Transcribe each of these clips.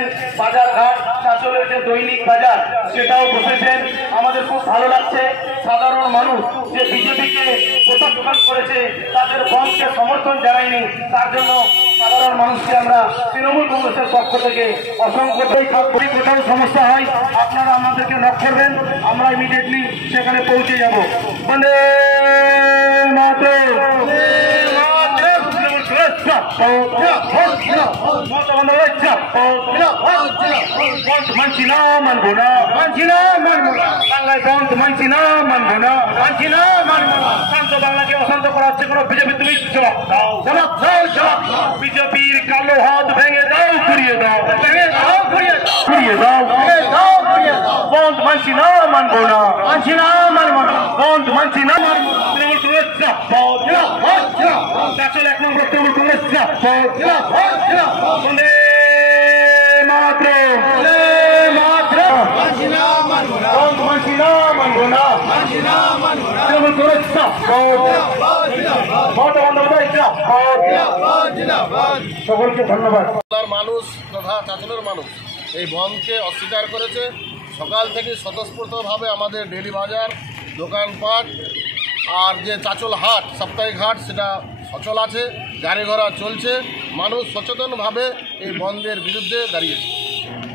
বসেছেন বাজার ঘাট চাঁচলের যে দৈনিক বাজার সেটাও বসেছেন। আমাদের খুব ভালো লাগছে সাধারণ মানুষ যে বিজেপিকে প্রত্যাখ্যান করেছে, তাদের বন্ধকে সমর্থন জানায়নি, তার জন্য সাধারণ মানুষকে আমরা তৃণমূল কংগ্রেসের পক্ষ থেকে অসংখ্য কোথাও সমস্যা হয় আপনারা আমাদেরকে নক করবেন, আমরা ইমিডিয়েটলি সেখানে পৌঁছে যাব। বন্দে মাতরম। মানছি না, মানবো না, মানছি না, মানবো না, বাংলায় বন্ধ মানছি না, মানবো না, মানছি না, মানবো না। শান্ত বাংলাকে অশান্ত করা হচ্ছে কোনো বিজেপি, তুমি জবাব দাও, জবাব দাও, জবাব দাও। বিজেপির কালো হাত ভেঙে দাও, ঘুরিয়ে দাও, ভেঙে দাও, ঘুরিয়ে দাও, ঘুরিয়ে দাও, ভেঙে দাও, ঘুরিয়ে দাও। বন্ধ মানছি না, মানবো না, মানছি না, মানবো না, বন্ধ মানছি না, মানবো না। তৃণমূল কংগ্রেস চাঁচল 1 নম্বর তৃণমূল কংগ্রেস বন্দে মাতরম, বন্দে মাতরম। মানছি না, মানবো না, বন্ধ মানছি না, মানবো না, মানছি না, মানবো না। তৃণমূল কংগ্রেস সকলকে ধন্যবাদ। মানুষ তথা চাঁচলের মানুষ এই বন্ধকে অস্বীকার করেছে। সকাল থেকে স্বতঃস্ফূর্তভাবে আমাদের ডেলি বাজার, দোকানপাট আর যে চাঁচল হাট, সাপ্তাহিক হাট, সেটা সচল আছে, গাড়ি ঘোড়া চলছে। মানুষ সচেতনভাবে এই বন্ধের বিরুদ্ধে দাঁড়িয়েছে।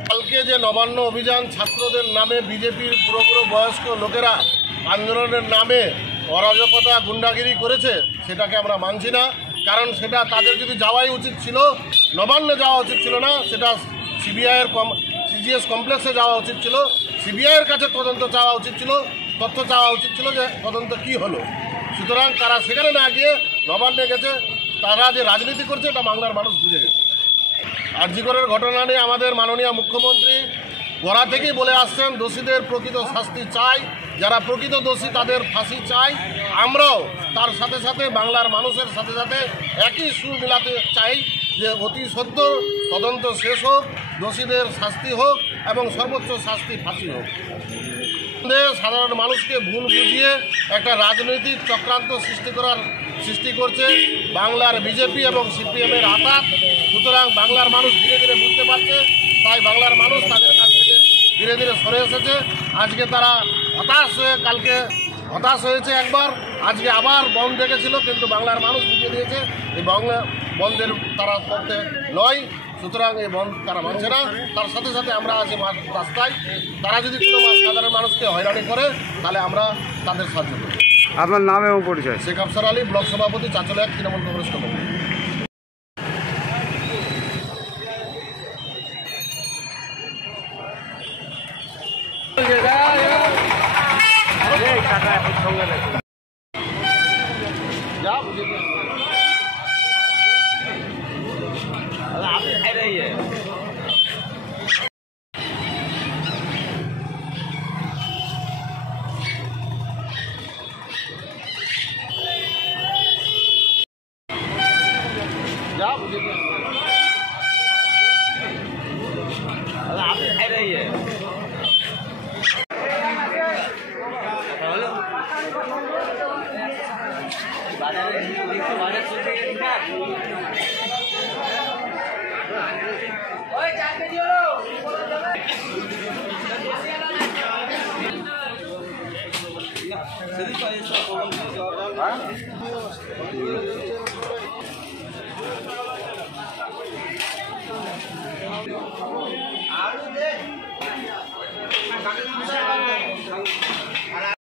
কালকে যে নবান্ন অভিযান ছাত্রদের নামে বিজেপির পুরো বয়স্ক লোকেরা আন্দোলনের নামে অরাজকতা গুন্ডাগিরি করেছে, সেটাকে আমরা মানছি না। কারণ সেটা তাদের যদি যাওয়াই উচিত ছিল, নবান্নে যাওয়া উচিত ছিল না, সেটা সিবিআইয়ের সিজিএস কমপ্লেক্সে যাওয়া উচিত ছিল, সিবিআইয়ের কাছে তদন্ত চাওয়া উচিত ছিল, তথ্য চাওয়া উচিত ছিল যে তদন্ত কি হলো। সুতরাং তারা সেখানে না গিয়ে নবান্নে গেছে। তারা যে রাজনীতি করছে এটা বাংলার মানুষ বুঝে গেছে। আরজিকরের ঘটনা নিয়ে আমাদের মাননীয় মুখ্যমন্ত্রী গোড়া থেকেই বলে আসছেন দোষীদের প্রকৃত শাস্তি চাই, যারা প্রকৃত দোষী তাদের ফাঁসি চাই। আমরাও তার সাথে সাথে বাংলার মানুষের সাথে সাথে একই সুর মিলাতে চাই যে অতি সত্য তদন্ত শেষ হোক, দোষীদের শাস্তি হোক এবং সর্বোচ্চ শাস্তি ফাঁসি হোক। সাধারণ মানুষকে ভুল বুঝিয়ে একটা রাজনৈতিক চক্রান্ত সৃষ্টি করছে বাংলার বিজেপি এবং সিপিএমের আতা। সুতরাং বাংলার মানুষ ধীরে ধীরে বুঝতে পারছে, তাই বাংলার মানুষ তাদের কাছ থেকে ধীরে ধীরে সরে এসেছে। আজকে তারা কালকে হতাশ হয়েছে একবার, আজকে আবার বন্ধ ডেকেছিল, কিন্তু বাংলার মানুষ বুঝিয়ে দিয়েছে এই বন্ধের তারা পক্ষে নয়। সুতরাং এই বন্ধ তারা মানছে না। তার সাথে সাথে আমরা আছি রাস্তায়। তারা যদি কোনো সাধারণ মানুষকে হয়রানি করে তাহলে আমরা তাদের সাহায্য করি। আপনার নাম এবং পরিচয়? শেখ আফসার আলী, ব্লক সভাপতি, চাঁচল 1 তৃণমূল কংগ্রেস কমিটি। आलू दे